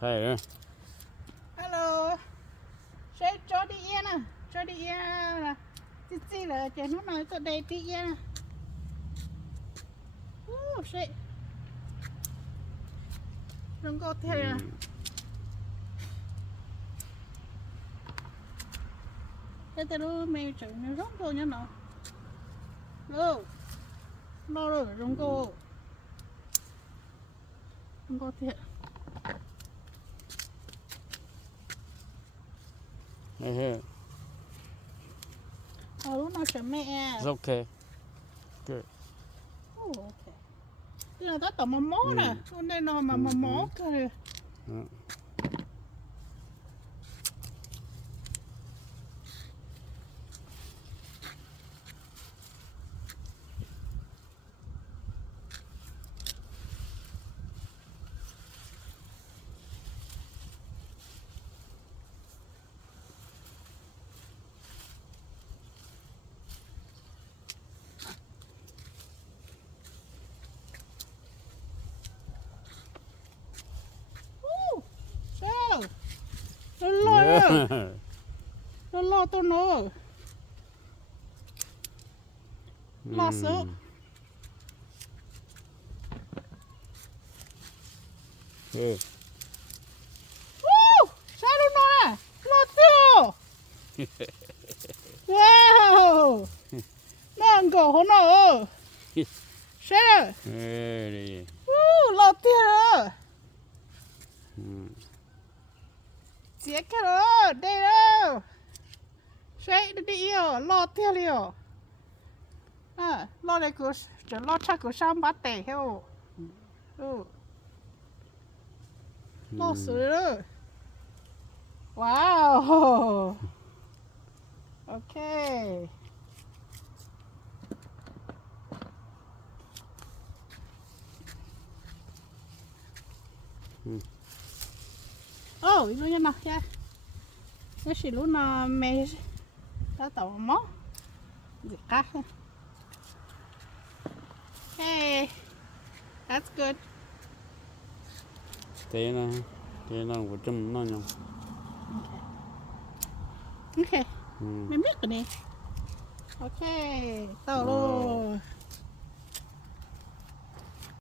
Hey, Hello. Sẽ cho đi yên à? Cho đi yên là chị là chị nó nói cho đây đi yên à? Sẽ đừng có thế à? Thế tao đâu mày chửi nó rong cô nhá nó. Nó rồi rong cô. Đừng có thế. hey. Lúc nào chửi mẹ. It's okay. Good. Okay. Thế là tao tao mà mó nè. Hôm nay nó mà mó cơ. Sao? Nó lo tôi nó. Lo sợ. Hey. Sao nó nói à? Lo tiêu. Wow. Nó ăn cổ hôn nó. Sao? Hey. Lo tiêu rồi. Chết cái đó. Đây đâu. Sao đi rồi. Lo tiêu rồi. Lo đây cứ lo chắc cứ sang bắt tệ heo. Lo sửa rồi. Wow. Okay. Ilu nha nè, ya. Nó chỉ lúc nào mẹ ta tàu mó. Gì cả. Okay. That's good. Thế là của chum nó nhung. Okay. Mình biết rồi nè. Okay. Tàu rồi.